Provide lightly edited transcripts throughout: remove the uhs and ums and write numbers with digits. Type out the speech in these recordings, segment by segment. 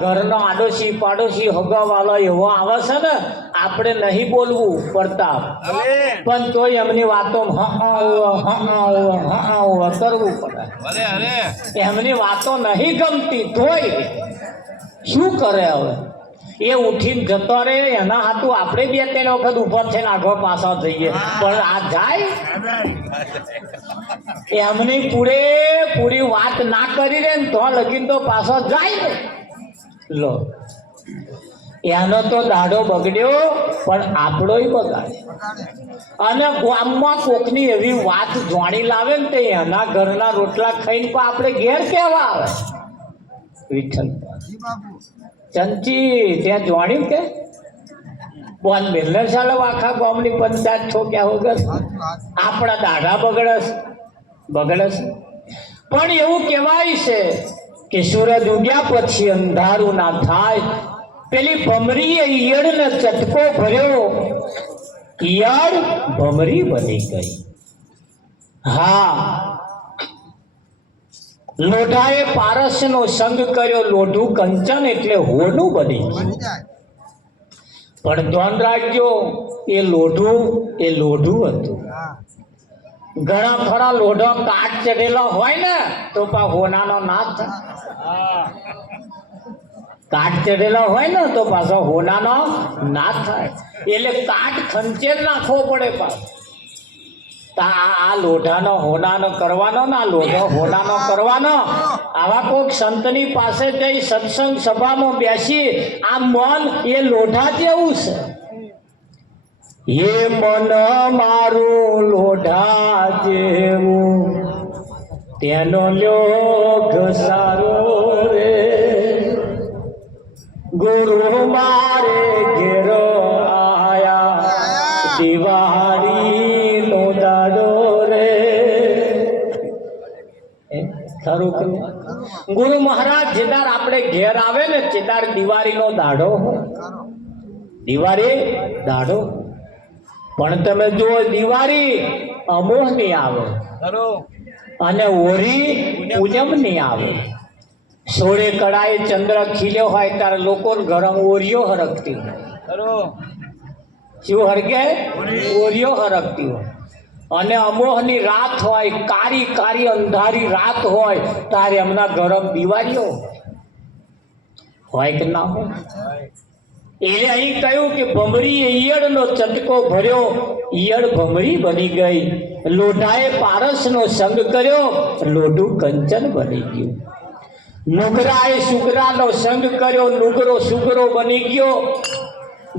ઘરનો આડોશી પાડોશી હગાવાલો એવો આવે છે ને, આપણે નહીં બોલવું પડતા, પણ તોય એમની વાતો કરવું પડે. એમની વાતો નહીં ગમતી તોય શું કરે? હવે એ ઉઠીને જતો રહે, એના હાથું આપણે બે ત્રણ વખત ઉભા થઈને આગળ પાછા જઈએ, પણ આ જાય એમની પૂરેપૂરી વાત ના કરી દે ને તો લગીન તો પાછો જાય ને. લો, એનો તો દાડો બગડ્યો પણ આપણોય બગાડે. અને ગામમાં કોકની એવી વાત જોણી લાવે ને તે એના ઘરના રોટલા ખાઈને પણ આપણે ઘેર કેવા આવે. વિઠ્ઠલ ચંચી ત્યાં જોણ્યું કે બોન મિલર ચાલો આખા ગામની પંચાયત ઠોક્યા વગર આપણા દાઢા બગડસ. પણ એવું કહેવાય છે કે સૂરજ ઉગ્યા પછી અંધારું ના થાય. પેલી ભમરીએ ઈયળને ચટકો ભર્યો, ઈયળ ભમરી બની ગઈ. હા, લોઢાએ પારસનો સંગ કર્યો, લોઢું કંચન એટલે હોનું બની ગયું. પણ ધ્યાન રાખજો, એ લોઢું હતું. ઘણા ખરા લોઢો કાટ ચડેલો હોય ને તો પા હોનાનો નાશ થાય. કાટ ચડેલો હોય ને તો પાછો હોનાનો નાશ થાય. એટલે કાટ ખંચેર નાખવો પડે. પાછો આ લોઢાનો હોનાનો કરવાનો ને, આ લોઢો હોનાનો કરવાનો. આવા કોઈક સંતની પાસે જઈ સત્સંગ સભામાં બેસી આ મન એ લોઢા જેવું છે. એ મન મારું લોઢા જેવું, તેનો લોક સારો રે. ગુરુ મારે ઘેર આયા, દિવાળી નો દાડો રે. ખરું કે ગુરુ મહારાજ જેદાર આપણે ઘેર આવે ને ચેદાર દિવાળીનો દાડો હોય. દિવાળી દાડો. પણ તમે જુઓ, દિવાળી અમોહની આવે અને હોળી પૂનમની આવે. સોળે કળાએ ચંદ્ર ખીલ્યો હોય ત્યારે લોકો ગરમ ઓરિયો હરકતી હોય. શું હરકે? ઓરિયો હરકતી હોય. અને અમોહની રાત હોય, કારી કારી અંધારી રાત હોય ત્યારે એમના ગરમ દિવાળીઓ હોય કે ના હોય? એટલે અહીં કહ્યું કે ભમરીએ ઈયળનો ચટકો ભર્યો, ઈયળ ભમરી બની ગઈ. લોઢાએ પારસનો સંગ કર્યો, લોઢું કંચન બની ગયું. નુગરાએ સુગરાનો સંગ કર્યો, નુગરો સુગરો બની ગયો.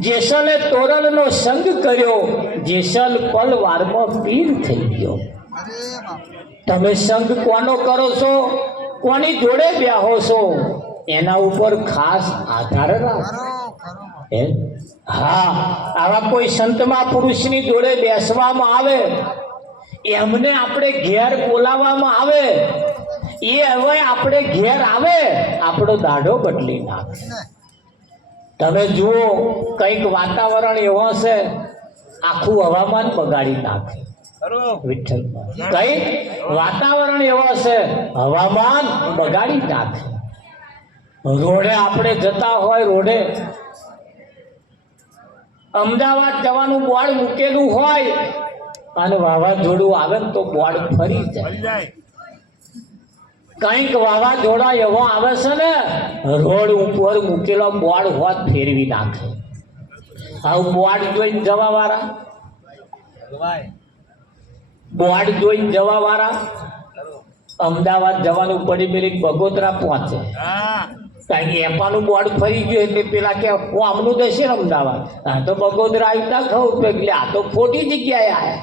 જેસલે તોરણનો સંગ કર્યો, જેસલ પલવારમાં પીર થઈ ગયો. તમે સંગ કોનો કરો છો, કોની જોડે બેહો છો, એના ઉપર ખાસ આધાર રાખો. હા, આવા કોઈ સંતમાં પુરુષની જોડે બેસવામાં આવે, એમને આપણે ઘેર બોલાવવામાં આવે, એ હવે આપણે ઘેર આવે આપણો દાઢો બદલી નાખે. તમે જુઓ, કંઈક વાતાવરણ એવો છે આખું હવામાન બગાડી નાખે. વિઠ્ઠલ, કંઈક વાતાવરણ એવો છે હવામાન બગાડી નાખે. રોડે આપણે જતા હોય, રોડે અમદાવાદ જવાનું બોર્ડ મૂકેલું હોય અને વાવાઝોડું આવે ને તો બોર્ડ ફરી જાય. કંઈક વાવાઝોડા એવો આવે છે ને, રોડ ઉપર મૂકેલો બોર્ડ હોત ફેરવી નાખે. આવું બોર્ડ જોઈને જવા વાળા, બોર્ડ જોઈને જવા વાળા અમદાવાદ જવાનું પડી પેલી બગોદરા પહોંચે. કારણ કે એપાનું બોર્ડ ફરી ગયું એટલે પેલા કે આમનું દશે અમદાવાદ, હા તો બગોદરા આવી ખવું એટલે આ તો ખોટી જગ્યાએ આવ્યા.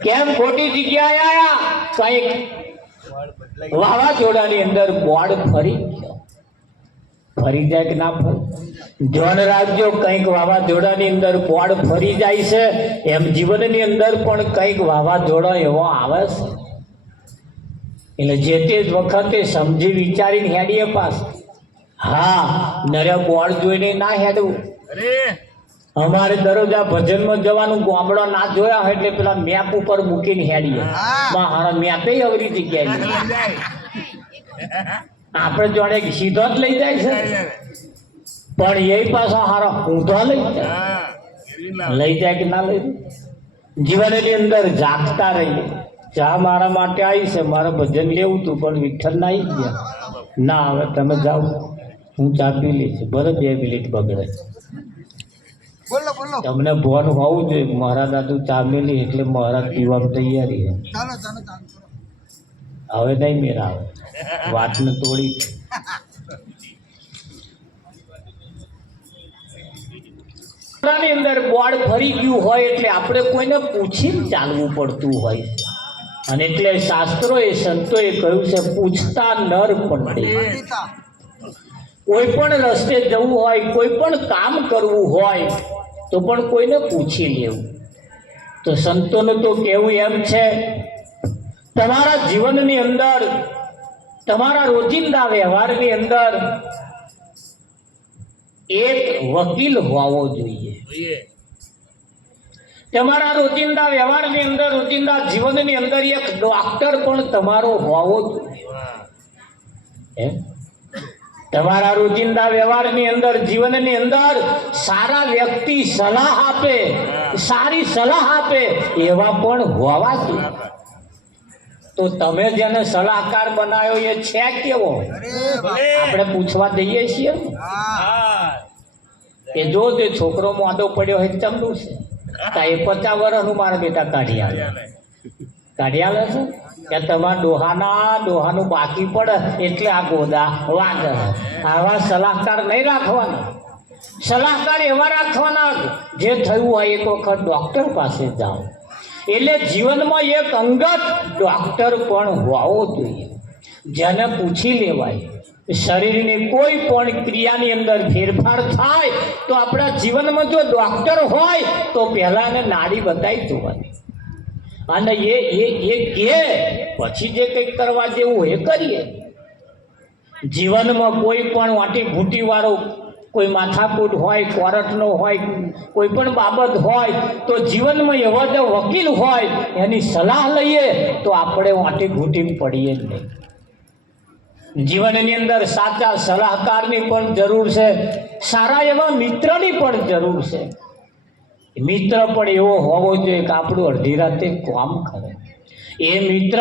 કેમ ખોટી જગ્યાએ આવ્યા? કંઈક વાવાઝોડાની અંદર બોર્ડ ફરી ગયો. ફરી જાય કે ના ફરી? ધ્યાન રાખજો, કંઈક વાવાઝોડાની અંદર બોર્ડ ફરી જાય છે એમ જીવનની અંદર પણ કંઈક વાવાઝોડો એવો આવે છે. એટલે જે તે વખતે સમજી વિચારીને હેડીએ પાસ. હા, નરે બોર્ડ જોઈને ના હેડવું. અમારે દરરોજ આ ભજનમાં જવાનું ગામડો ના જોયા હોય એટલે પેલા મેપ ઉપર મૂકીને હેડીએ. મેપે અવરી જગ્યાએ આપણે જોડે સીધો જ લઈ જાય છે, પણ એ પાછા હારા ઊંધા લઈ જાય. લઈ જાય કે ના લઈ જાય? જીવનની અંદર જાગતા રહીએ. ચા મારા માટે આવી છે, મારે ભજન લેવું હતું, પણ વિઠ્ઠલ ના આવી ગયા. ના, હવે તમે જાઓ, હું ચા પી લઈશ. ભલે 2 મિનિટ બગડે. તમને ભોન હોવું જોઈએ. મારા દાદુ ચા મેલી એટલે મારા પીવાની તૈયારી છે. હવે નહીં મેરા આવે, વાતને તોડી. ની અંદર બોર્ડ ફરી ગયું હોય એટલે આપણે કોઈને પૂછીને ચાલવું પડતું હોય. અને એટલે શાસ્ત્રોએ સંતોએ કહ્યું છે, પૂછતા નર પંડિત. કોઈ પણ રસ્તે જવું હોય, કોઈ પણ કામ કરવું હોય તો પણ કોઈને પૂછી લેવું. તો સંતોનું તો કહેવું એમ છે, તમારા જીવનની અંદર, તમારા રોજિંદા વ્યવહારની અંદર એક વકીલ હોવો જોઈએ. તમારા રોજિંદા વ્યવહારની અંદર, રોજિંદા જીવનની અંદર એક ડોક્ટર પણ તમારો હોવો જોઈએ. તમારા રોજિંદા વ્યવહારની અંદર, જીવનની અંદર સારા વ્યક્તિ સલાહ આપે, સારી સલાહ આપે એવા પણ હોવા જોઈએ. તો તમે જેને સલાહકાર બનાવ્યો એ છે કેવો? આપણે પૂછવા દઈએ છીએ કે જો તે છોકરો મોઢો પડ્યો હોય ચમનું છે, તો એ 50 વર્ષનું મારા બેટા કાઢી આલે છે કે તમારા ડોહાનું બાકી પડે એટલે આ ગોદા વાગે. આવા સલાહકાર નહીં રાખવાના. સલાહકાર એવા રાખવાના જે થયું હોય એક વખત ડૉક્ટર પાસે જાઓ. એટલે જીવનમાં એક અંગત ડૉક્ટર પણ હોવો જોઈએ, જેને પૂછી લેવાય. શરીરની કોઈ પણ ક્રિયાની અંદર ફેરફાર થાય તો આપણા જીવનમાં જો ડૉક્ટર હોય તો પહેલાં એને નાડી બતાવી જોવાની, અને એ કહે પછી જે કંઈક કરવા જેવું એ કરીએ. જીવનમાં કોઈ પણ વાટી ઘૂંટીવાળો કોઈ માથાકૂટ હોય, કોરટનો હોય, કોઈ પણ બાબત હોય તો જીવનમાં એવા જો વકીલ હોય એની સલાહ લઈએ તો આપણે વાટી ઘૂંટી પડીએ જ નહીં. જીવનની અંદર સાચા સલાહકારની પણ જરૂર છે, સારા એવા મિત્રની પણ જરૂર છે. મિત્ર પણ એવો હોવો જોઈએ કે આપણું અડધી રાતે કામ કરે. એ મિત્ર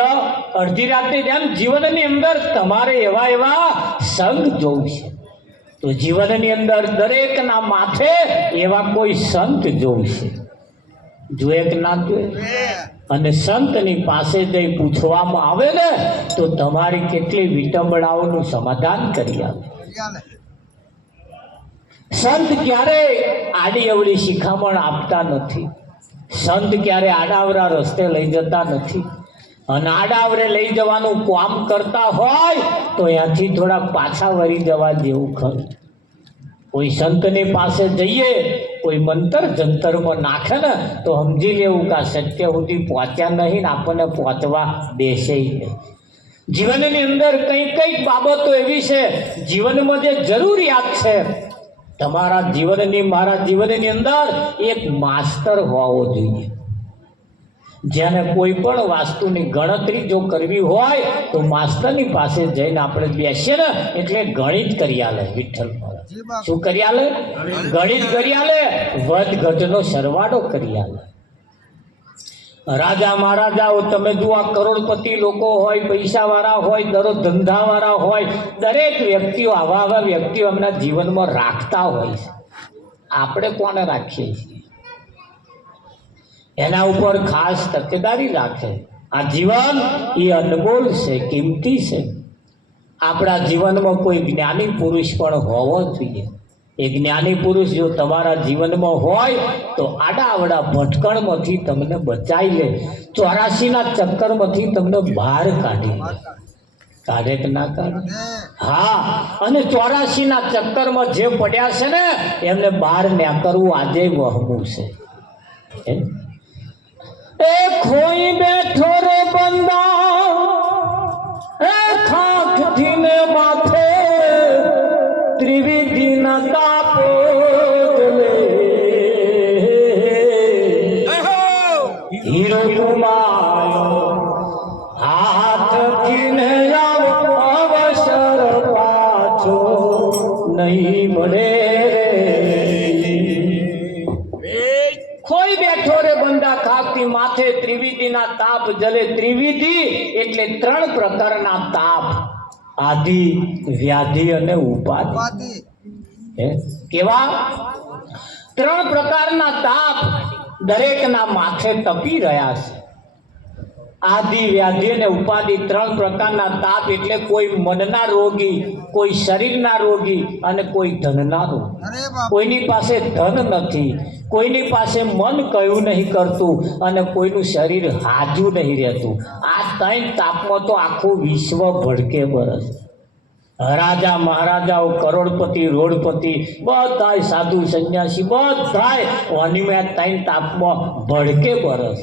અડધી રાતે જેમ જીવનની અંદર તમારે એવા સંગ જોવું છે. તો જીવનની અંદર દરેકના માથે એવા કોઈ સંત જોવું છે. જોઈએ કે ના જોઈએ? અને સંતની પાસે જઈ પૂછવામાં આવે ને તો તમારી કેટલી વિટંબણાઓનું સમાધાન કરી આવે. સંત ક્યારે આડી અવળી શિખામણ આપતા નથી. સંત ક્યારે આડાવરા રસ્તે લઈ જતા નથી. અને આડાવરે લઈ જવાનું કામ કરતા હોય તો ત્યાંથી થોડા પાછા વળી જવા જેવું ખરું. કોઈ સંતની પાસે જઈએ, કોઈ મંતર જંતરમાં નાખે ને તો સમજી લેવું કે આ સત્ય સુધી પહોંચ્યા નહીં ને આપણને પહોંચવા દેશે નહીં. જીવનની અંદર કંઈક બાબતો એવી છે જીવનમાં જે જરૂરિયાત છે. તમારા જીવનની, મારા જીવનની અંદર એક માસ્ટર હોવો જોઈએ, જેને કોઈ પણ વસ્તુની ગણતરી જો કરવી હોય તો માસ્ટરની પાસે જઈને આપણે બેસીએ ને એટલે ગણિત કરી આલે. વિઠ્ઠલ શું કરી આલે? ગણિત કરી આલે, વધ ઘટનો સરવાળો કરી આલે. રાજા મહારાજાઓ તમે જુઓ, આ કરોડપતિ લોકો હોય, પૈસાવાળા હોય, દરરોજ ધંધાવાળા હોય, દરેક વ્યક્તિઓ આવા વ્યક્તિઓ એમના જીવનમાં રાખતા હોય છે. આપણે કોને રાખીએ છીએ? એના ઉપર ખાસ તકેદારી રાખે. આ જીવન એ અનમોલ છે, કિંમતી છે. આપણા જીવનમાં કોઈ જ્ઞાની પુરુષ પણ હોવો જોઈએ. એ જ્ઞાની પુરુષ જો તમારા જીવનમાં હોય તો આડા આવડા ભટકણમાંથી તમને બચાવી લે, 84ના ચક્કરમાંથી તમને બહાર કાઢી લે. કાઢે કે ના કાઢે? હા. અને 84ના ચક્કરમાં જે પડ્યા છે ને એમને બહાર નીકળવું આજે વહમું છે. એ ખોઈ બેઠો રે બંદા, એ ખાખથી ને માથે ત્રિવિધિ ના તાપે હીરો કુમાર હાથથી ને અવસર નહીં મળે. ખોઈ બેઠો રે બંદા ખાકથી માથે ત્રિવિધિના તાપ જલે. ત્રિવિધિ એટલે 3 પ્રકારના તાપ, આધિ, વ્યાધિ અને ઉપાધિ. કેવા 3 પ્રકારના તાપ દરેકના માથે તપી રહ્યા છે. આદિ, વ્યાધિ અને ઉપાધિ 3 પ્રકારના તાપ એટલે કોઈ મનના રોગી, કોઈ શરીરના રોગી અને કોઈ ધનના રોગી. કોઈની પાસે ધન નથી, કોઈની પાસે મન કયું નહીં કરતું અને કોઈનું શરીર હાજુ નહીં રહેતું. આ 3 તાપમાં તો આખું વિશ્વ ભડકે બરસ. રાજા મહારાજાઓ, કરોડપતિ, રોડપતિ, બધાય સાધુ સંન્યાસી બધાય ઓનીમાં 3 તાપમાં ભડકે બરસ.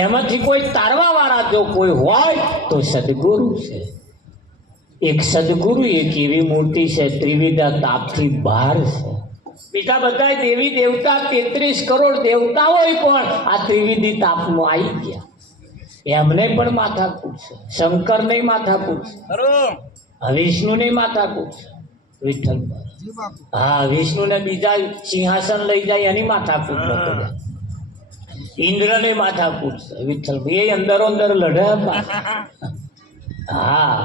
એમાંથી કોઈ તારવા વાળા જો કોઈ હોય તો સદગુરુ છે. એક સદગુરુ એક એવી મૂર્તિ છે ત્રિવિધા તાપથી બહાર છે. બીજા બધા દેવી દેવતા 33 કરોડ દેવતાઓય પણ આ ત્રિવિધિ તાપમાં આવી ગયા. એમને પણ માથાકૂટ છે. શંકર નહીં માથાકૂટ છે, વિષ્ણુ નહીં માથાકૂટ છે. વિઠ્ઠલ, હા, વિષ્ણુને બીજા સિંહાસન લઈ જાય એની માથાકૂટ નથી. ઇન્દ્રને માથાકૂટ છે. વિઠ્ઠલ એ અંદરો અંદર લડ્યા. હા,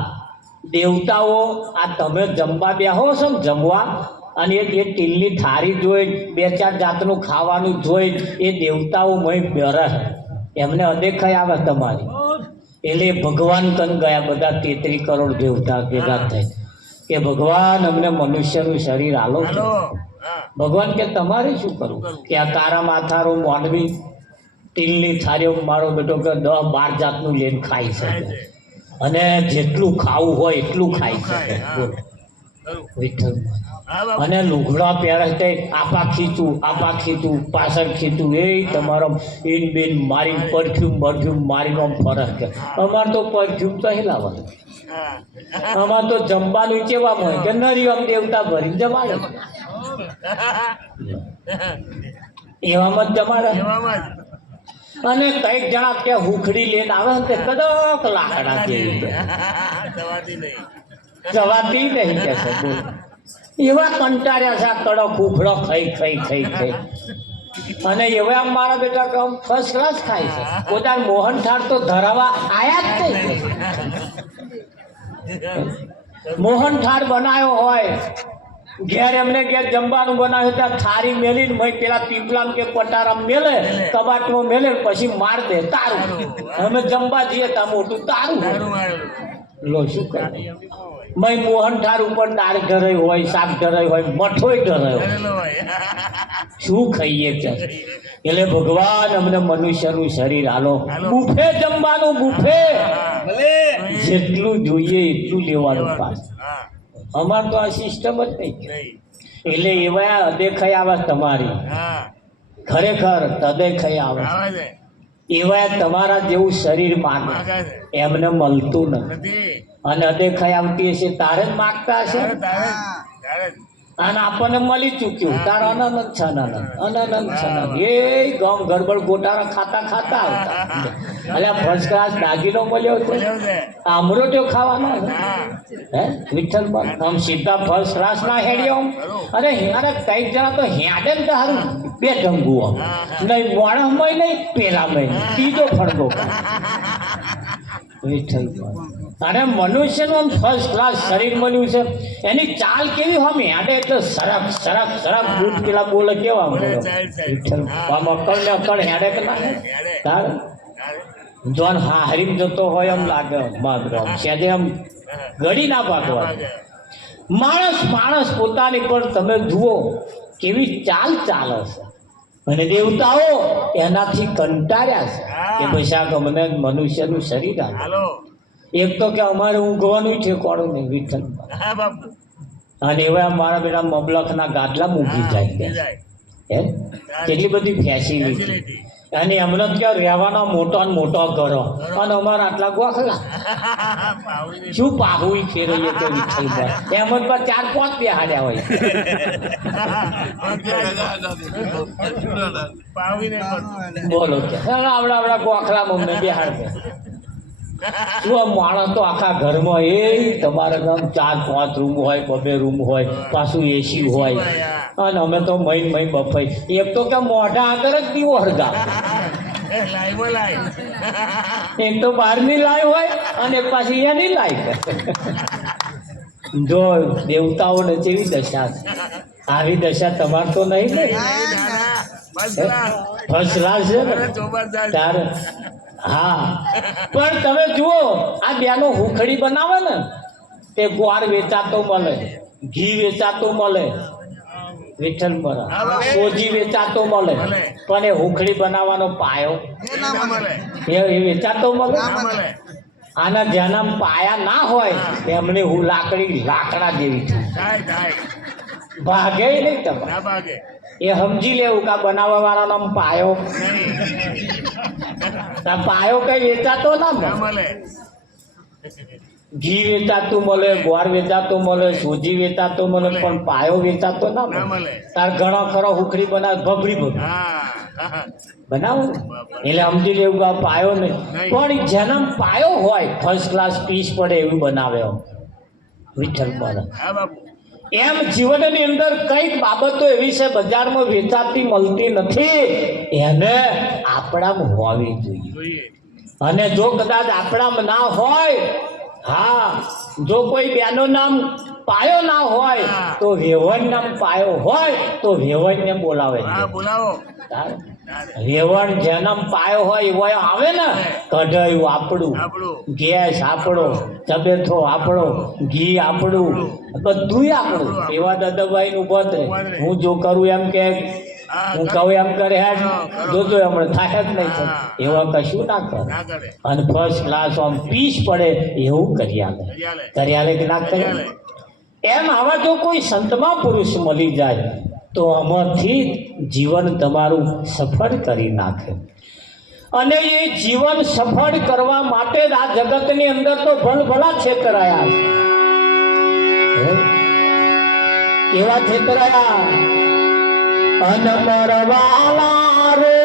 દેવતાઓ આ તમે જમવા બેહો છો ને, જમવા, અને એ ટીલની થાળી જોઈ 2-4 જાતનું ખાવાનું જોઈ એ દેવતાઓ મય ડરે. એમને અદેખાઈ આવે તમારી. એટલે ભગવાન કન ગયા બધા 33 કરોડ દેવતા ભેગા થઈ કે ભગવાન અમને મનુષ્યનું શરીર આલો. ભગવાન કે તમારે શું કરવું? કે આ તારા માથારો માંડવી ટીલની થાળીઓ મારો બેટો કે 10-12 જાતનું લઈને ખાઈ શકે અને જેટલું ખાવું હોય એટલું ખાઈ શકે. વિઠ્ઠલ, અને લુગડા પહેરે તે આપા ખીચું પાછળ ખીચું એ તમારો ઈન બેન મારી પરફ્યુમ મારીનો ફરક છે. અમારે તો પરફ્યુમ તો હેલાવાનું, અમારે તો જમવાનું કેવામાં હોય કે નરિયમ દેવતા ભરીને જમાડે, એવામાં જ જમાડે. અને કઈક જણા કે હુખડી લઈને આવે ને કદક લાકડા જવાતી નહીં કે છે. એવા કંટાળ્યા છે કડક ઉખડો ખાઈ અને એવા મારા બેટા કે ફર્સ્ટ ક્લાસ ખાય છે. પોતાના મોહનથાળ તો ધરાવા આયા જ નહીં. મોહનથાળ બનાવ્યો હોય ઘેર, એમને ઘેર જમવાનું બનાવ્યું ત્યાં થાળી મેલીને ભાઈ પેલા પીપલામ કે પટારામ મેલે, કબાટમાં મેલે, પછી માર દે તારું. અમે જમવા જઈએ ત્યાં મોટું તારું લો. શું કરે? મય મોહનથાળ ઉપર દાળ ઢરાઈ હોય, શાક ઢરાઈ હોય, મઠોય ઢરાઈ હોય, શું ખાઈએ કે? એટલે ભગવાન અમને મનુષ્યનું શરીર આલો. બુફે જમવાનું, બુફે જેટલું જોઈએ એટલું લેવાનું પાસ. અમાર તો આ સિસ્ટમ જ નહીં. એટલે એવા અદેખાઈ આવે તમારી, ખરેખર અદેખાઈ આવે. એવા તમારા જેવું શરીર માગે એમને મળતું નથી. અને અદેખાઈ આવતી હશે તારે જ માગતા હશે. અને આપણને મળી ચૂક્યું તાર અનંત છનન એ ગમ ગડબડ ગોટાળા ખાતા આવતા. એટલે ફર્સ્ટ ક્લાસ દાગીનો મળ્યો છે, આમરોટો ખાવાનો હે વિઠ્ઠલ. આમ સીધા ફર્સ્ટ ક્લાસ ના હેડ્યો. અરે કઈક જણા તો હેડે ને તારું બે ઢંગુ આમ નહીં, મોણસમાં નહીં, પેલામાં ત્રીજો ફળગો વિઠ્ઠલ. અને મનુષ્યનું આમ ફર્સ્ટ ક્લાસ શરીર મળ્યું છે. એની ચાલ કેવી હમે આડે એટલે સરક બૂટ પેલા બોલે કેવા વિઠ્ઠલ. આમ અકળ ને અકળ હેડે કે ના તાર જોન હારીમ જતો હોય એમ લાગે. સેજે આમ ગળી ના ભાગવા. માણસ પોતાની પણ તમે જુઓ કેવી ચાલે છે. અને દેવતાઓ એનાથી કંટાળ્યા છે કે પૈસા ગમને મનુષ્યનું શરીર આલો. એક તો કે અમારે ઊંઘવાનું ઠેકાણું નહીં વિઠ્ઠલ. અને એવા મારા બેટા મબલખના ગાદલા મૂકી જાય હે, કેટલી બધી ફેસિલિટી. અને એમને ક્યાં રહેવાના મોટા ઘરો અને અમારા આટલા ગોખલા શું પાહું ફેરવીએ કે વિઠ્ઠલ. એમ જ 4-5 બેહાડ્યા હોય. બોલો કે આવડા ગોખલા મમ્મી બેહાડ દે. શું આ માણસ તો આખા ઘરમાં એ તમારે આમ 4-5 રૂમ હોય, 2 રૂમ હોય, પાછું એસી હોય, અને અમે તો મહિન બફાઈ. એક તો કે મોઢા આગળ જ દીવો હરગા, એક તો બહારની લાઈવ હોય અને એક પાછી એની લાઈવ. જો દેવતાઓને જેવી દશા છે, આવી દશા તમારે તો નહીં ને. ફર્સ્ટ ક્લાસ છે ને તારે. હા, પણ તમે જુઓ આ બેનો હુખડી બનાવે ને તે ગોળ વેચાતો મળે, ઘી વેચાતો મળે, વિઠ્ઠલ મરા સોજી વેચાતો મળે, પણ એ હુખડી બનાવવાનો પાયો એ વેચાતો મળે. આના જેના પાયા ના હોય એમને હું લાકડા જેવી છે, ભાગે નહીં તમે. એ સમજી લેવું કે બનાવવા વાળાનો પાયો, પાયો કઈ વેચાતો ના મળે. ઘી વેચાતું મળે, ગોળ વેચાતો મળે, સૂજી વેચાતો મળે, પણ પાયો વેચાતો ના મળે. તાર ઘણો ખરો હુખડી બનાવે, ભભરી બનાવો એટલે સમજી લેવું કે પાયો નહીં. પણ જેના પાયો હોય ફર્સ્ટ ક્લાસ પીસ પડે એવું બનાવે વિઠ્ઠલ મળે. એમ જીવનની અંદર કઈક બાબતો એવી છે બજારમાં વેચાતી મળતી નથી, એને આપણામાં હોવી જોઈએ. અને જો કદાચ આપણામાં ના હોય, હા, જો કોઈ બેનો નામ પાયો ના હોય તો વેવણ નામ પાયો હોય તો વેવણને બોલાવે. વેવણ જેનામ પાયો હોય એવો આવે ને, કઢાયું આપણું, ગેસ આપણો, તબેથો આપણો, ઘી આપણું, બધું આપણું. એવા દાદાભાઈ નું પત્ર હું જો કરું એમ કે હું કહું એમ કરે હે જોજો હમણાં થાય જ નહીં. એવા કશું ના કરે. અને ફર્સ્ટ ક્લાસ આમ પીસ પડે એવું કરી આલે કે ના કરે. એમ આવા જો કોઈ સંતમાં પુરુષ મળી જાય તો આમાંથી જીવન તમારું સફળ કરી નાખે. અને એ જીવન સફળ કરવા માટે જ આ જગતની અંદર તો ભલભલા છેતરાયા છે. એવા છેતરાયા અનમરવાલા રે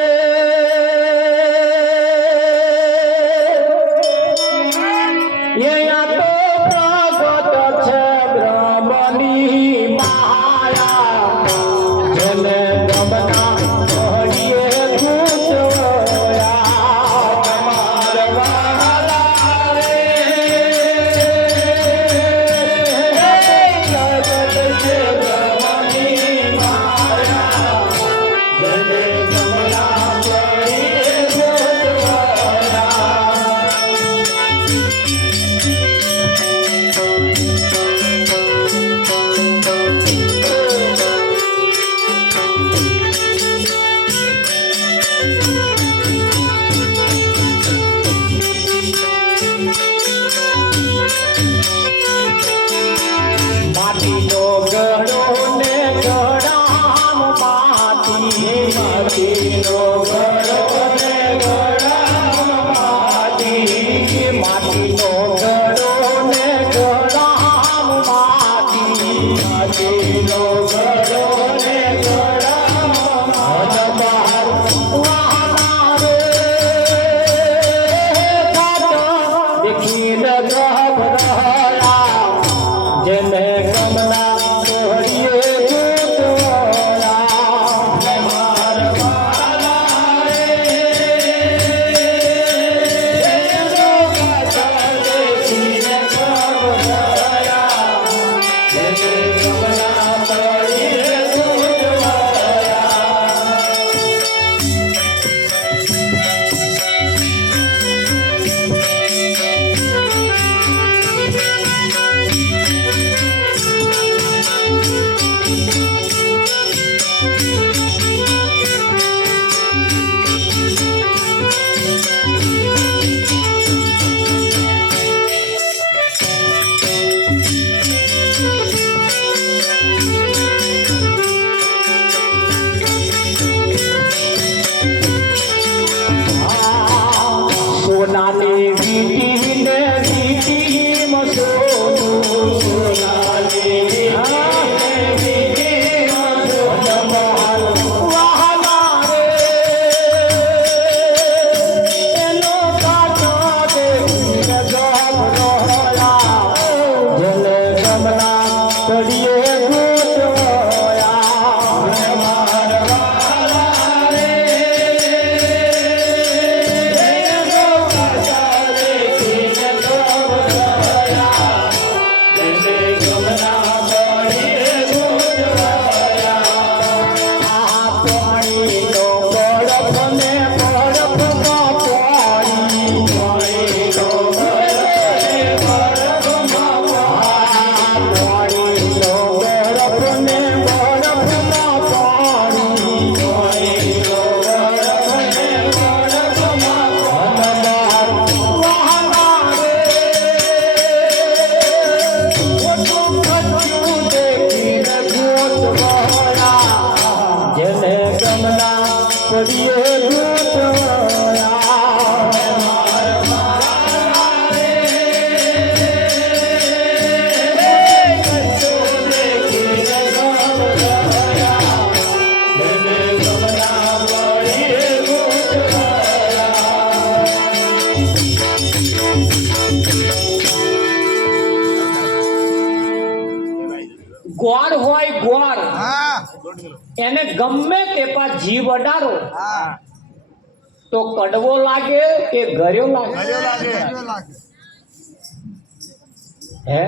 કમલા મળીએ ગોળ હોય ગોળ એને ગમે તે પા જીવ અડારો તો કડવો લાગે કે ગર્યો લાગે હે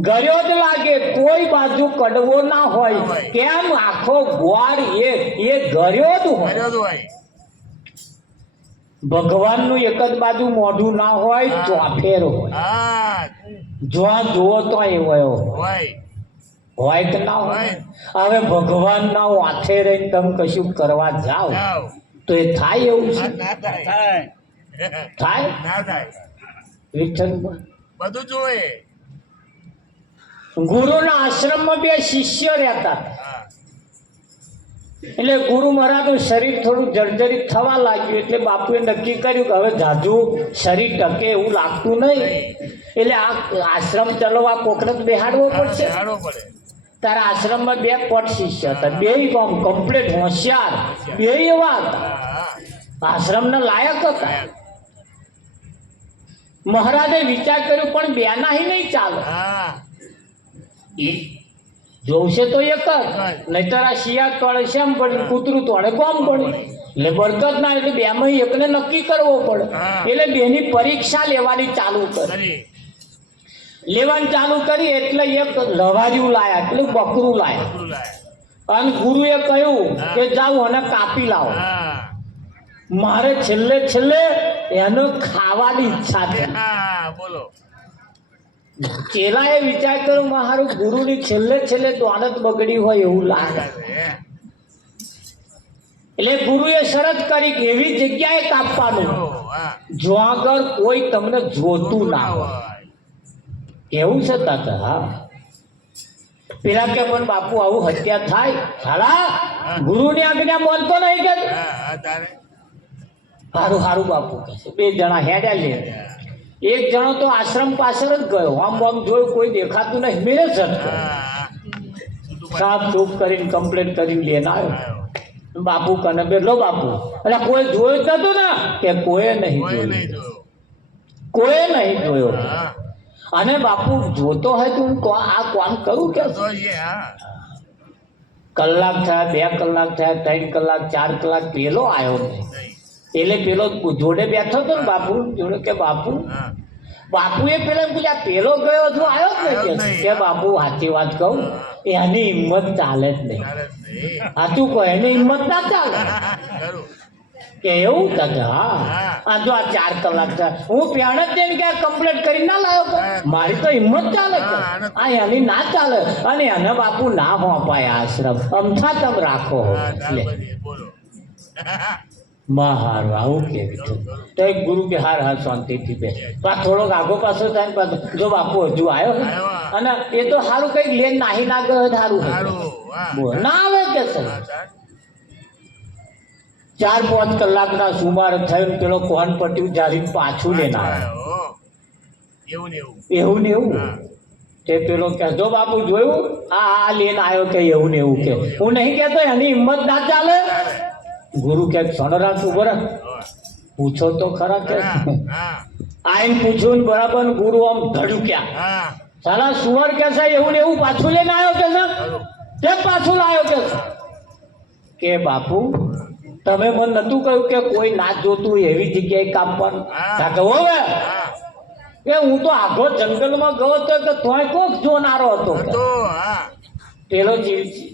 ગર્યો જ લાગે કોઈ બાજુ કડવો ના હોય કેમ આખો ગોળ એ ગર્યો જ હોય ભગવાનનું એક જ બાજુ મોઢું ના હોય ચોફેર હોય જો જુઓ તો એવો હોય કે ના હોય હવે ભગવાન ના વાથે રહીને તમે કશું કરવા જાઓ તો એ થાય એવું છે થાય વિઠ્ઠલ બધું જોવે ગુરુના આશ્રમમાં બે શિષ્ય રહેતા એટલે ગુરુ મહારાજનું શરીર થોડું જર્જરિત થવા લાગ્યું એટલે બાપુએ નક્કી કર્યું કે હવે જાજુ શરીર ટકે એવું લાગતું નહીં એટલે આ આશ્રમ ચલાવવા કોકને બેહાડવો પડશે તારા આશ્રમમાં બે પટ શિષ્ય હતા બે કમ્પ્લીટ હોશિયાર બે એવા હતા આશ્રમના લાયક હતા મહારાજે વિચાર કર્યો પણ બે નાહી નહીં ચાલે જોવશે તો એક જ નહીતર આ શિયાળ તોડે શ્યામ પડે કૂતરું તોડે ગોમ પડે એટલે બરકત ના એટલે બેમાં એકને નક્કી કરવો પડે એટલે બેની પરીક્ષા લેવાની ચાલુ કરી એટલે એક લવાર્યું લાયા એટલે બકરું લાયા અને ગુરુએ કહ્યું કે જાઓ અને કાપી લાવો મારે છેલ્લે એનો ખાવાની ઈચ્છા છે બોલો ચેલાએ વિચાર કર્યો મારું ગુરુની છેલ્લે તો આદત બગડી હોય એવું લાગે એટલે ગુરુએ શરત કરી કે એવી જગ્યાએ કાપવાનું જો આગળ કોઈ તમને જોતું ના હોય કેવું છે તાતા હા પેલા કે પણ બાપુ આવું હત્યા થાય સાલા ગુરુની આજ્ઞા બોલતો નહીં કે સારું બાપુ કહે છે બે જણા હેડ્યા લે એક જણો તો આશ્રમ પાછળ જ ગયો આમ જોયું કોઈ દેખાતું નહીં મેરે સાફ ચૂપ કરીને કમ્પ્લેન કરીને લઈને આવ્યો બાપુ કને બેઠો બાપુ એટલે કોઈ જોયું જ નતું ને કે કોઈ નહીં જોયો અને બાપુ જોતો હોય તો હું આ કોણ કરું કે કલાક થયા 2 કલાક થયા 3 કલાક 4 કલાક પેલો આવ્યો નહીં એટલે પેલો જોડે બેઠો હતો ને બાપુ જોડે કે બાપુએ પેલા પૂછ્યા પેલો ગયો જો આવ્યો જ નહીં કે બાપુ સાચી વાત કહું એની હિંમત ચાલે જ નહીં સાચું કહો એની હિંમત ના ચાલે કે એવું કે હા આ જો આ 4 કલાક થયા હું પ્યાણ જ જઈને કે કમ્પ્લીટ કરી ના લાવ્યો મારી તો હિંમત ચાલે કે આ એની ના ચાલે અને એને બાપુ ના હોપાય આશ્રમ અમથા તમે રાખો એટલે હારું આવું કેવી તો એક ગુરુ કે હાર શાંતિથી બે થોડોક આગો પાછો થાય પાછો જો બાપુ હજુ આવ્યો અને એ તો સારું કઈક લેન નાહી ના ગયો સારું ના આવે કે સર 4-5 કલાકના સુમાર થયું પેલો કોણ પટ્યું જારી પાછું લેને આવ્યો એવું ને એવું તે પેલો કે જો બાપુ જોયું આ લેન આવ્યો કે એવું ને એવું કે હું નહીં કેતો એની હિંમત ના ચાલે ગુરુ કે સોનરાજ ઉભર પૂછો તો ખરા કે આઈને પૂછ્યું બરાબર ગુરુ આમ ધડુક્યા સાલા સુવર કે છે એવું ને એવું પાછું લઈને આવ્યો કે છે કેમ પાછું લાવ્યો કે બાપુ તમે મને નતું કહ્યું કે કોઈ ના જોતું એવી જગ્યાએ કાપવાનું હવે કે હું તો આખો જંગલમાં ગયો તો કે તોય કોક જોનારો હતો પેલો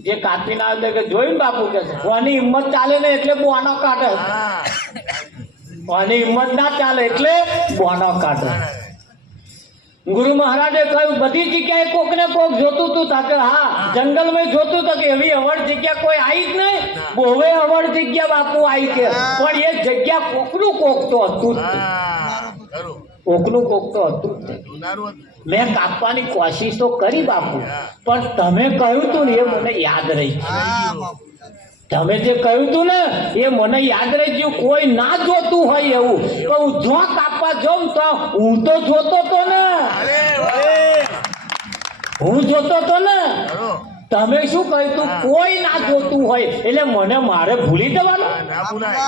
જે કાપી ના આવે કે જોયું બાપુ કે કોની હિંમત ચાલે ને એટલે બોનો કાઢે કોની હિંમત ના ચાલે એટલે બોનો કાઢે ગુરુ મહારાજે કહ્યું બધી જગ્યાએ કોક ને કોક જોતું તું તાકે હા જંગલમાં જોતું તો કે એવી અવળ જગ્યા કોઈ આવી જ નહીં બહુ અવળ જગ્યા બાપુ આવી છે પણ એ જગ્યા કોકનું કોક તો હતું કોકનું કોક તો હતું મેં કાપવાની કોશિશ તો કરી બાપુ પણ તમે કહ્યું તું ને એ મને યાદ રહી તમે જે કહ્યું તું ને એ મને યાદ રહી ગયું. કોઈ ના જોતું હોય એવું તો હું જો કાપવા જાઉં તો હું તો જોતો તો ને, અરે વાહ. હું જોતો તો ને. ખરો. તમે શું કહ્યું તું? કોઈ ના જોતું હોય એટલે મને મારે ભૂલી જવાનું. હા, ના ભૂલાય.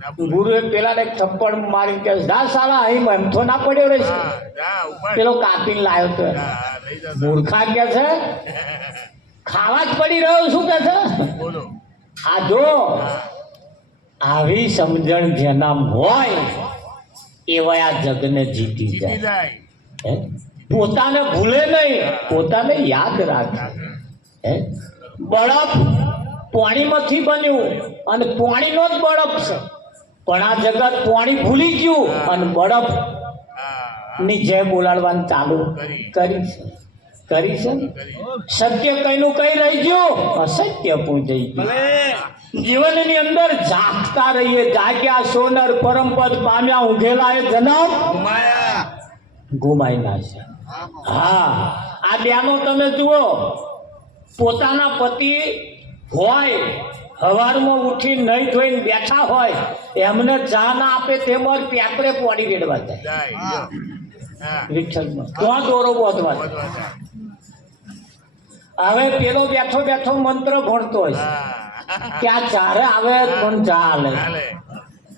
ના ભૂલાય. ગુરુએ પેલા એક થપ્પડ મારી કે જા સાલા અહીં એમ તો ના પડ્યો રહેશે. હા, જા ઉપર. પેલો કાપીને લાવ્યો તો હા, લઈ જાઓ. મૂર્ખા કે છે ખાવા જ પડી રહ્યો. શું કે છે બોલો. આ જો હા, આવી સમજણ જેના હોય એવા આ જગને જીતી જીતી જાય. જાય. હે? પોતાને ભૂલે નહીં, પોતાને યાદ રાખે. હે? બરફ પાણીમાંથી બન્યું અને પાણીનો જ બરફ છે, પણ આ જગત પાણી ભૂલી ગયું અને બરફ હા, ની જેમ બોલાડવાનું ચાલુ કરી છે ને? સત્ય કઈનું કઈ રહી ગયું, અસત્ય પૂજાઈ ગયું. જીવનની અંદર જાગતા રહીએ. જાગ્યા સોનર પરમપદ પામ્યા ઊંઘેલા એ જન્મ ગુમાયા. ગુમાઈ ના છે. હા, આ બેનો તમે જુઓ, પોતાના પતિ હોય હવારમાં ઉઠી નહીં ધોઈને બેઠા હોય, એમને ચા ના આપે તેમ જ પેપરે પોડી રેડવા જાય. જાય. લ્યો. હા, વિઠ્ઠલમાં ત્યાં દોરો બોધવા જાય. બોલવા જાય. હવે પેલો બેઠો બેઠો મંત્ર ભણતો હોય હા. કે આ ચારે આવે પણ ચા હાલે. હાલે.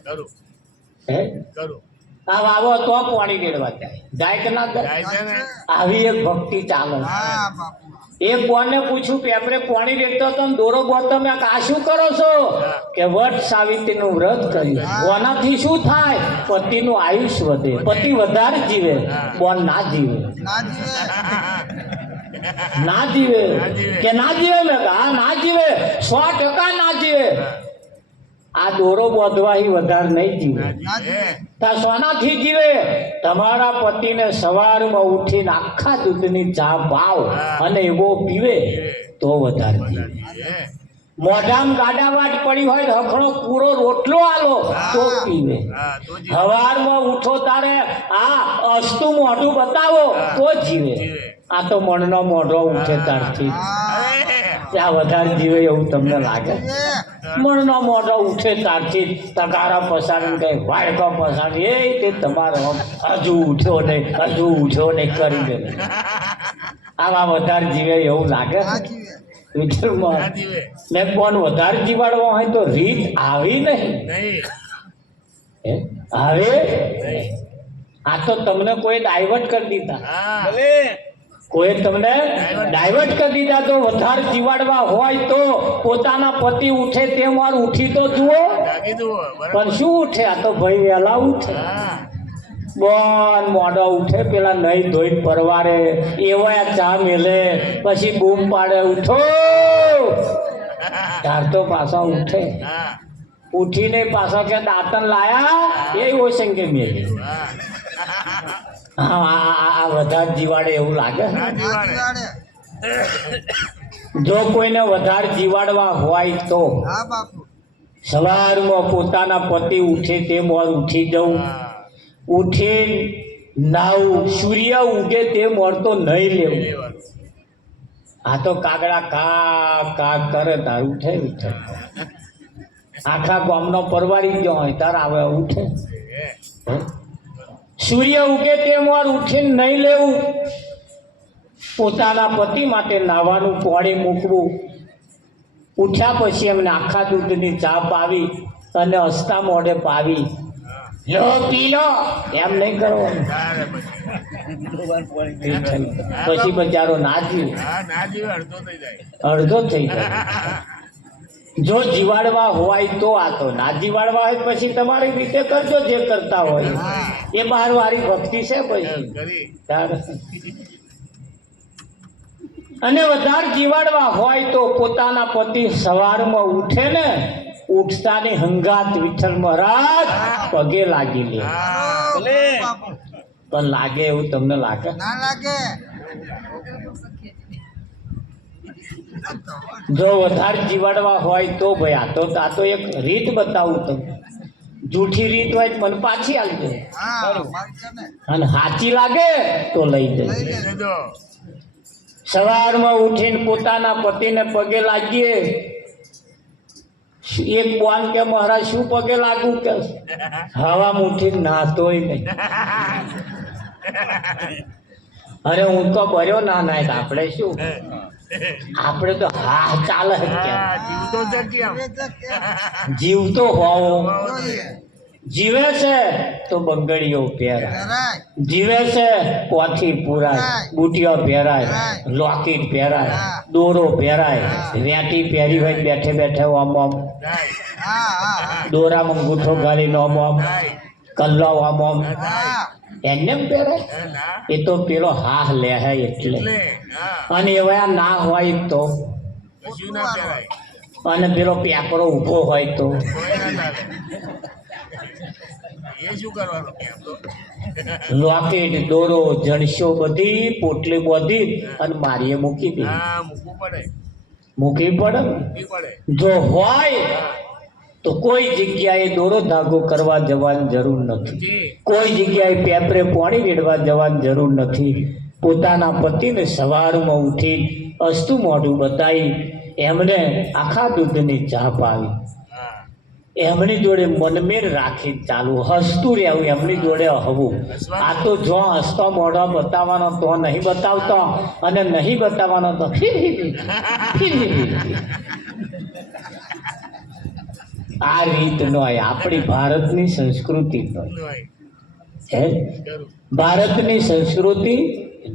કરું. હે? કરું. આ વાવો તો પાણી રેડવા જાય કે ના જાય? જાય છે ને. આવી એક ભક્તિ ચાલે. એક બોનને પૂછ્યું પેપરે પાણી રેડતો હતો ને દોરો બોધતો, મેં કીધું, આ શું કરો છો? કે વટ સાવિત્રીનું વ્રત કર્યું. બોનાથી શું થાય? પતિનું આયુષ્ય વધે. પતિ વધારે જીવે, બોન ના જીવે. ના જીવે કે ના જીવે? મેં કીધું, હા ના જીવે, 100% ના જીવે. આ દોરો બોધવાથી વધારે નહીં જીવે. તા સોનાથી જીવે. તમારા પતિને સવારમાં ઉઠીને આખા દૂધની ચા પાવ અને એવો પીવે તો વધારે જીવે. મોઢામાં ગાડાવાટ પડી હોય તો હખણો પૂરો રોટલો આલો તો પીવે. હા, તો જી. સવારમાં ઉઠો તારે આ અસ્તું મોઢું બતાવો તો જીવે. આ તો મણનો મોઢો ઉઠે તારથી અરે. ત્યાં વધારે જીવે એવું તમને લાગે? મણનો મોઢો ઉઠે તારથી તગારા પસાડીને કઈ વાયકો પસાડી એ તે તમારો હજુ ઉઠ્યો નહીં કરી દે. આવા વધારે જીવે એવું લાગે? વિઠ્ઠલમાં ના જીવે. મેં કોણ વધારે જીવાડવા હોય તો રીત આવી નહીં. નહીં. હે? આવે? આ તો તમને કોઈ ડાયવર્ટ કરી દીધા. હા. કોઈ તમને ડાયવર્ટ કરી દીધા. તો વધારે જીવાડવા હોય તો પોતાના પતિ ઉઠે તેમ વાર ઉઠી તો જુઓ. જાગી જુઓ. બરાબર. પણ શું ઉઠે? આ તો ભાઈ વહેલા ઉઠે. હા. બોન મોઢો ઉઠે, પેલા નહીં ધોઈ પરવારે એવા ચા મેલે, પછી બૂમ પાડે ઉઠો. ત્યાર તો પાછા ઉઠે. હા. ઉઠીને પાછા કે દાંતણ લાયા એ ઓશંકે મેલી. હા. આ વધારે જીવાડે એવું લાગે? ના જીવાડે. જો કોઈને વધારે જીવાડવા હોય તો સવારમાં પોતાના પતિ ઉઠે તે મોર ઉઠી જવું. હા. ઉઠી નાવું, સૂર્ય ઉગે તે મોર તો નહીં લેવું. લેવાનું. આ તો કાગડા કા કા કરે તાર ઉઠે. વિઠ્ઠલ આખા ગામનો પરવારી ગયો હોય તાર આવે ઉઠે. હે. હે? સૂર્ય ઉગે તે મોર ઉઠીને નહીં લેવું. પોતાના પતિ માટે નાવાનું પાણી મૂકવું. ઉઠ્યા પછી એમને આખા દૂધની ચા પાવી અને હસતા મોઢે પાવી. લો પી લો એમ નહીં કરવાનું. તારે પછી. પછી બચારો ના જીવે, હા, ના જીવે. અડધો થઈ જાય. અડધો થઈ જાય. જો જીવાડવા હોય તો આ તો, ના જીવાડવા હોય પછી તમારી રીતે કરજો જે કરતા હોય. એ બહાર વાળી ભક્તિ છે પછી. કરી. તારે. અને વધારે જીવાડવા હોય તો પોતાના પતિ સવારમાં ઉઠે ને, ઉઠતાની હંગાત વિઠ્ઠલ મહારાજ પગે લાગી લે. હા. પણ લાગે એવું તમને લાગે? જો વધારે જીવાડવા હોય તો ભાઈ આ તો એક રીત બતાવું તમને. જૂઠી રીત હોય તો મને પાછી આવજો, અને સાચી લાગે તો લઈ જજો. લેજો. સવારમાં ઉઠીને પોતાના પતિને પગે લાગીએ એક બોન કે મહારાજ શું પગે લાગુ કે હવા મુઠી નાતોય નહીં. અરે હું તો ભર્યો ના નાય આપણે શું, આપણે તો હા ચાલે જ કેમ. હા, જીવતો છે કેમ? જીવતો હોવો, જોઈએ. જીવે છે તો બંગડીઓ પહેરાય, જીવે છે કોથી પુરાય, બુટીઓ પહેરાય, લોકેટ પહેરાય, દોરો પહેરાય, વેટી પહેરી હોય બેઠે બેઠે આમ આમ રાઈટ. દોરામાં અંગૂઠો ગાળીને આમ આમ રાઈટ. કલ્લો આમ આમ રાઈટ. એમને એમ પહેરાય. ના. એ તો પેલો હાહ લે હે એટલે. એટલે, હા. અને એવા ના હોય તો, કશું ના કરાય. અને પેલો પેપરો ઊભો હોય તો કોઈ ના ચાલે. એ શું કરવાનું કેમ તો? લોકેટ દોરો જણસો બધી પોટલી બધી અને મારીએ મૂકી દે. હા, મૂકવું પડે. મૂકવી પડે ને. મૂકવી પડે. જો હોય તો કોઈ જગ્યાએ દોરો ધાગો કરવા જવાની જરૂર નથી, જી. કોઈ જગ્યાએ પેપરે પાણી રેડવા જવાની જરૂર નથી. પોતાના પતિને સવારમાં ઉઠી અસ્તુ મોઢું બતાવી એમને આખા દૂધની ચા પાવી, હા. એમની જોડે મનમેર રાખી ચાલુ હસતું રહેવું, એમની જોડે હવું. આ તો જો હસતો મોઢો બતાવવાનો તો નહીં બતાવતો, અને નહીં બતાવવાનો તો આ રીત નો આપણી ભારતની સંસ્કૃતિ નો હોય. હે, જરૂર. ભારતની સંસ્કૃતિ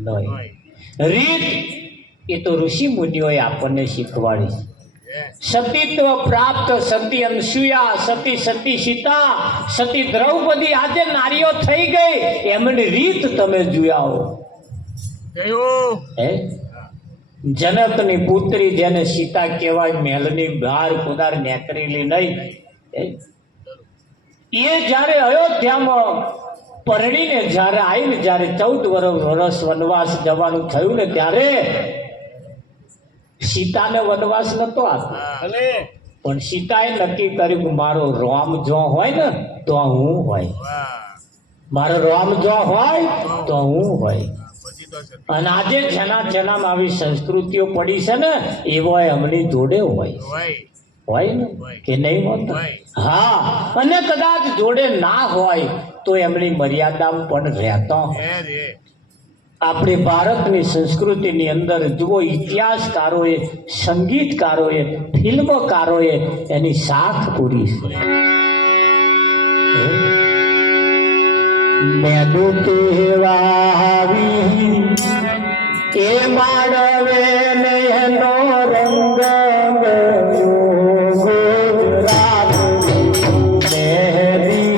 નો હોય. રીત એ તો ઋષિ મુનિઓએ આપણને શીખવાડી. હે. સતીત્વ પ્રાપ્ત સતી અનસુયા, સતી સતી સીતા, સતી દ્રૌપદી આજે નારીઓ થઈ ગઈ, એમની રીત તમે જોયા હો. કયું? હે, જનકની પુત્રી જેને સીતા કહેવાય, મહેલની બહાર કુદાર નેકરેલી નહીં. હે, એ જ્યારે અયોધ્યામાં પરણીને જ્યારે આવીને જ્યારે 14 વર્ષ વનવાસ જવાનું થયું ને ત્યારે સીતાને વનવાસ નતો આપ્યો, હા. પણ સીતાએ નક્કી કર્યું કે મારો રામ જો હોય ને તો હું હોય, વાહ. મારો રામ જો હોય તો હું હોય. પછી તો છે. અને આજે જેના જેનામાં આવી સંસ્કૃતિઓ પડી છે ને એવો એમની જોડે હોય, હોય. હોય ને કે નહીં હોતા? હોય. હા, અને કદાચ જોડે ના હોય તો એમની મર્યાદામાં પણ રહેતો. હે રે. આપણી ભારતની સંસ્કૃતિની અંદર જુઓ, ઇતિહાસકારોએ, સંગીતકારોએ, ફિલ્મકારોએ એની સાથ પૂરી છે. મેદુ તેવાવી એ માડવે નયનો રંગ ગયો ગુજરાત મહેંદી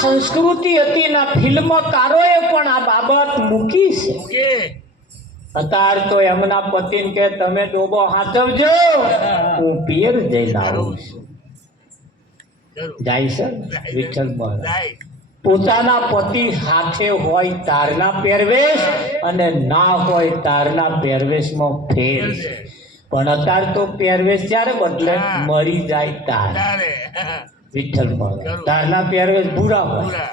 સંસ્કૃતિ હતી ના ફિલ્મકારોએ પણ આ બાબત મૂકી છે. કે અત્યારે તો એમના પતિને કે તમે ડોબો હાચવજો, હું પિયર જઈને આવું છું. જરૂર. જાય છે વિઠ્ઠલ મહારાજ જાય. પોતાના પતિ સાથે હોય તારના પહેરવેશ અને ના હોય તારના પહેરવેશમાં ફેર છે. પણ અત્યારે તો પહેરવેશ જ્યારે બદલે હા. મરી જાય તાર તારે. વિઠ્ઠલ મહારાજ બરોબર. તારના પહેરવેશ પૂરા હોય પૂરા.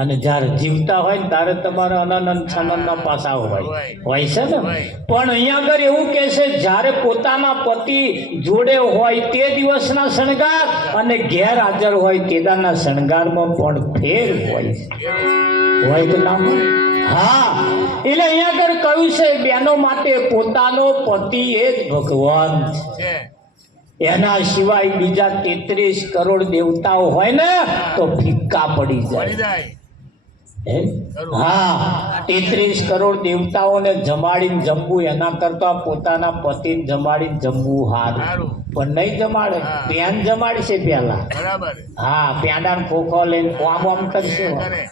અને જ્યારે જીવતા હોય ને ત્યારે તમારા અનંત છનનના પાસા હોય હોય છે ને હોય. પણ અહીંયા આગળ એવું કહે છે જ્યારે પોતાના પતિ જોડે હોય તે દિવસના શણગાર અને ગેરહાજર હોય તેદાના શણગારમાં પણ ફેર હોય છે. એવું. હોય કે ના હોય? હા એટલે અહીંયા આગળ કહ્યું છે બહેનો માટે પોતાનો પતિ એ જ ભગવાન છે. છે. એના સિવાય બીજા 33 કરોડ દેવતાઓ હોય ને તો ફિક્કા પડી મળી જાય જાય. હે? હા 33 કરોડ દેવતાઓને જમાડીને જમવું એના કરતા પોતાના પતિને જમાડીને જમવું સારું. સારું. પણ નહીં જમાડે હા. પેન જમાડશે પેલા. બરાબર. હા પેંડાનો ખોખો લઈને આમ આમ કરશે એ કરે.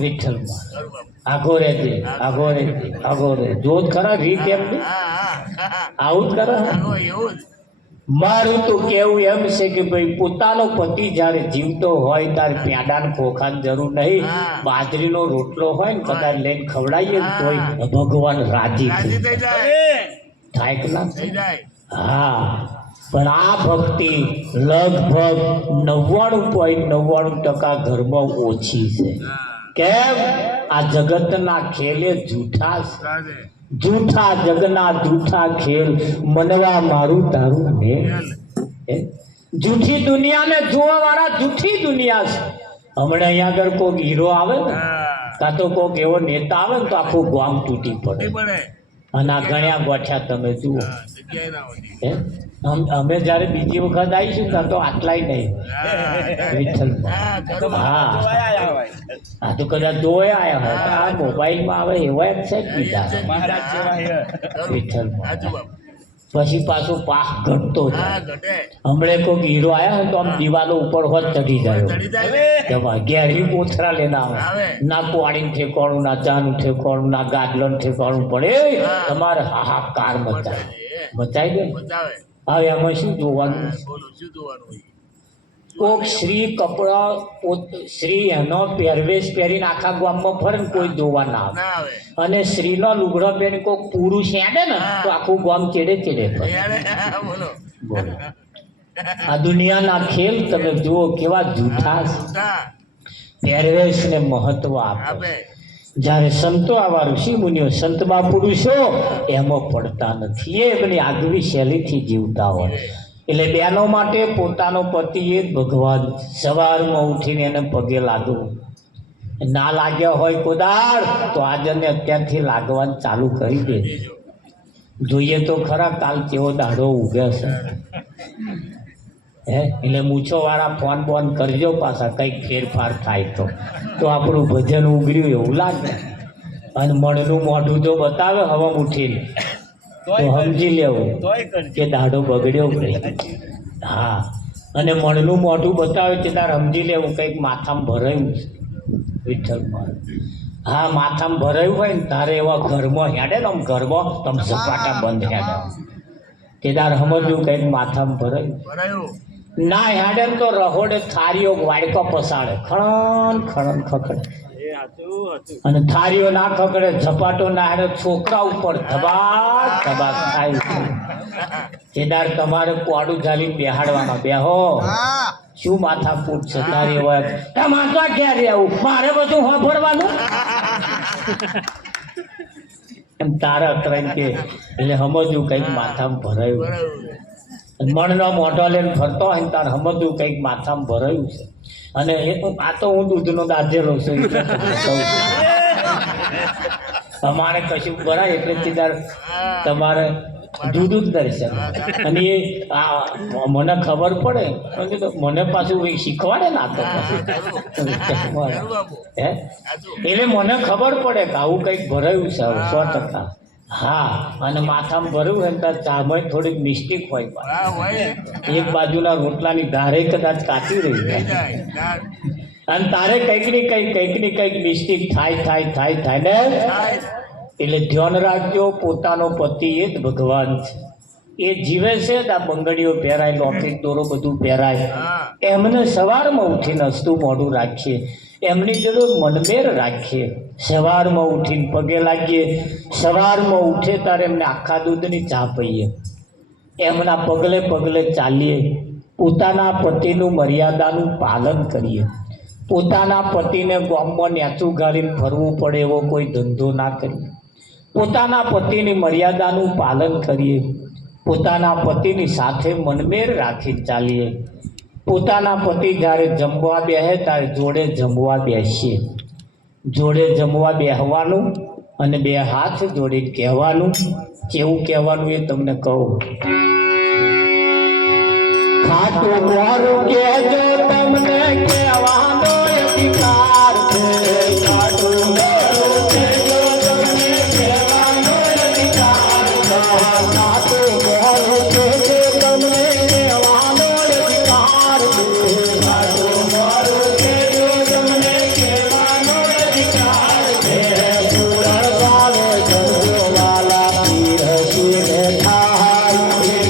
વિઠ્ઠલમાં જરૂર બાપુ. આગો રહેજે આગો રહેજે આગો રહે જો જ ખરા રીત એમની હા, હા. આવું જ કરે આવો એવું જ. મારું તો કેવું એમ છે કે ભાઈ પોતાનો પતિ જ્યારે જીવતો હોય ત્યારે પેંડાને ખોખાની જરૂર નહીં. હા. બાજરીનો રોટલો હોય ને કદાચ લઈને ખવડાવીએ ને તોય ભગવાન રાજી રાજી થઈ થઈ જાય. થાય કે ના થઈ જાય. હા પણ આ ભક્તિ લગભગ 99.99% ઘરમાં ઓછી છે. હા. કેમ આ જગતના ખેલે જૂઠા છે. રાજે. જૂઠા જગના જૂઠા ખેલ મનવા મારું તારું મેલ. હે? જૂઠી દુનિયાને જોવા વાળા જૂઠી દુનિયા છે. હમણાં અહીંયા આગળ કોઈક હીરો આવે ને હા. કાં તો કોઈક એવો નેતા આવે ને તો આખું ગામ તૂટી પડે નહીં પડે. અને આ ગણ્યા ગોઠ્યા તમે જુઓ. હા, જગ્યાએ ના હોતી. હે? અમે જ્યારે બીજી વખત આવીશું ત્યાં તો આટલાય નહીં હા. વિઠ્ઠલ હા, ખરું. હા આ તો કદાચ જોયા આવ્યા હોય આ મોબાઈલમાં આવે એવા જ છે જ બીજા ખરું. વિઠ્ઠલ સાચું બાપુ. પછી પાછો પાક ઘટતો હા, જાય. ઘટે. હમણાં કોઈક હીરો આવ્યા હોય તો આમ દિવાલો ઉપર હોત ચડી જાય ચડી જાય ને. તેમાં ઘેરી કોથરા લઈને આવે આવે. ના પાણીનું ઠેકાણું ના ચાનું ઠેકાણું ના ગાદલાનું ઠેકાણું પડે હા. તમારે હાહાકાર મચાય એ મચાઈ દે બચાવે. હવે એમાં શું જોવાનું હા, બોલો શું જોવાનું હોય? કોક શ્રી કપડા શ્રી એનો પહેરવેશ પહેરીને આખા ગામમાં ફરે ને કોઈ જોવા ના આવે ના આવે. અને શ્રીનો લુગડો પહેરીને કોઈક પુરુષ હેડે ને તો આખું ગામ ચેડે ચેડે ફરે. યાર, બોલો. બોલો આ દુનિયાના ખેલ તમે જુઓ કેવા જૂઠા છે. જૂઠા પહેરવેશને મહત્વ આપે આપે. જ્યારે સંતો આવા ઋષિ મુનિઓ સંતમાં પુરુષો એમાં પડતા નથી એ બધી આગવી શૈલીથી જીવતા હોય એટલે બહેનો માટે પોતાનો પતિ એ જ ભગવાન. સવારમાં ઉઠીને એને પગે લાગવું ના લાગ્યા હોય કોદાળ તો આજને અત્યારથી લાગવાનું ચાલુ કરી દે. જોઈએ તો ખરા કાલ કેવો દાડો ઉગે છે. હે એટલે મૂછો વાળા ફોન બોન કરજો પાછા કંઈક ફેરફાર થાય તો આપણું ભજન ઉગર્યું એવું લાગે. અને મણનું મોઢું જો બતાવે હવા ઉઠીને તો સમજી લેવું કે દાડો બગડ્યો ભાઈ. હા અને મણનું મોઢું બતાવે તે તાર સમજી લેવું કંઈક માથામાં ભરાયું છે. વિઠ્ઠલમાં હા માથામાં ભરાયું હોય ને તારે એવા ઘરમાં હેડે ને આમ ઘરમાં તમે ઝપાટા બંધ હેડે તે તાર સમજવું કંઈક માથામાં ભરાયું. ભરાયું. ના હેડે ને તો રહોડે થારીઓ વાડકો પસાડે ખણ ખણ ખખડે અને થારીઓ ના ખકડે ઝપાટો ના હેડે છોકરા ઉપર ધબાક ધબાક થાય. કેદાર તમારે કોડું ઝાલીને બેહાડવાના બેહો શું માથા ફૂટ છે તારી વાત માથા ક્યાં રહેવું મારે બધું વાપરવાનું એમ તારા ત્રણ કે એટલે સમજવું કંઈક માથામાં ભરાયું. ભરાયું. મણનો મોઢો લઈને ફરતો હોય ને તાર સમજવું કંઈક માથામાં ભરાયું છે. અને આ તો હું દૂધનો દાજેલો છું એટલે તમને કહું છું. અમારે કશું ભરાય એટલે સીધા તમારે દૂધ જ દર્શન અને એ મને ખબર પડે મને પાછું એ શીખવાડે ને આ તો હે એટલે મને ખબર પડે કે આવું કંઈક ભરાયું છે 100%. હા અને માથામાં ભર્યું હોય ને તાર ચામાં થોડીક મિસ્ટેક હોય હા, હોય. એક બાજુના રોટલાની ધારે કદાચ કાચી રહી થઈ જાય જાય. ના, અને તારે કંઈક ને કંઈક મિસ્ટેક થાય ને થાય. એટલે ધ્યાન રાખજો પોતાનો પતિ એ જ ભગવાન છે. એ જીવે છે તો આ બંગડીઓ પહેરાય લોકેટ દોરો બધું પહેરાય હા એમને સવારમાં ઉઠીને હસતું મોઢું રાખીએ એમની જોડે મનમેર રાખીએ સવારમાં ઉઠીને પગે લાગીએ સવારમાં ઉઠે ત્યારે એમને આખા દૂધની ચા પીએ એમના પગલે પગલે ચાલીએ પોતાના પતિનું મર્યાદાનું પાલન કરીએ પોતાના પતિને ગામમાં નેચું ગાળીને ફરવું પડે એવો કોઈ ધંધો ના કરીએ પોતાના પતિની મર્યાદાનું પાલન કરીએ પોતાના પતિની સાથે મનમેર રાખી ચાલીએ પોતાના પતિ જ્યારે જમવા બેસે ત્યારે જોડે જમવા બેસીએ જોડે જમવા બેસવાનું અને બે હાથ જોડે કહેવાનું કેવું કહેવાનું એ તમને કહું ખાટું મોરું કહેજો તમને કહેવાનો અધિકાર છે ખાટું મોરું કહેજો તમને કહેવાનો અધિકાર છે ખાટું મોરું કહેજો તમને કહેવાનો અધિકાર છે ખાટું મોરું કહેજો તમને કહેવાનો અધિકાર છે પૂરણ વાલે જજો વાલા પીર શિરે થાય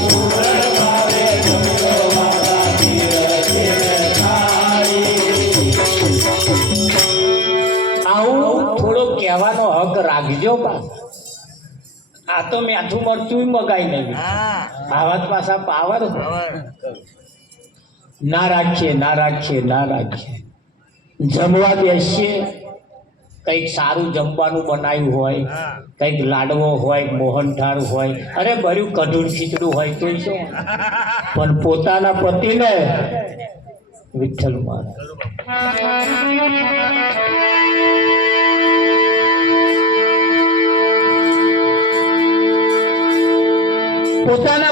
પૂરણ વાલે જજો વાલા પીર શિરે થાય આવું થોડો કહેવાનો હક રાખજો પાછા આ તો મીઠું મરચું મગાઈ નહીં હા આવાજ પાછા પાવર ખબર ના રાખીએ ના રાખીએ ના રાખીએ જમવા બેસીએ કંઈક સારું જમવાનું બનાવ્યું હોય હા કંઈક લાડવો હોય મોહનથાળ હોય અરે બર્યું કઢું ખીચડું હોય તો શું પણ પોતાના પતિને વિઠ્ઠલ મારે પોતાના